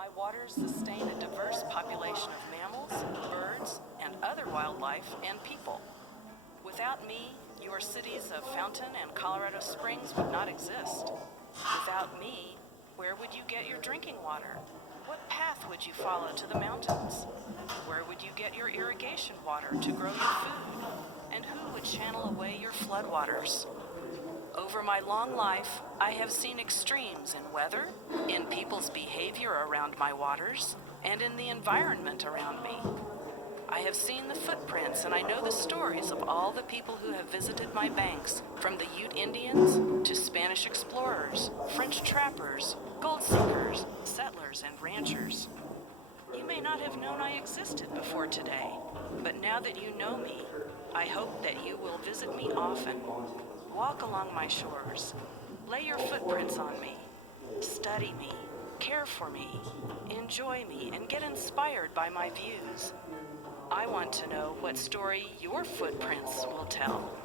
My waters sustain a diverse population of mammals, birds, and other wildlife and people. Without me, your cities of Fountain and Colorado Springs would not exist. Without me, where would you get your drinking water? What path would you follow to the mountains? Where would you get your irrigation water to grow your food? And who would channel away your floodwaters? Over my long life, I have seen extremes in weather, in people's behavior around my waters, and in the environment around me. I have seen the footprints and I know the stories of all the people who have visited my banks, from the Ute Indians to Spanish explorers, French trappers, gold seekers, settlers, and ranchers. You may not have known I existed before today, but now that you know me, I hope that you will visit me often. Walk along my shores, lay your footprints on me, study me, care for me, enjoy me, and get inspired by my views. I want to know what story your footprints will tell.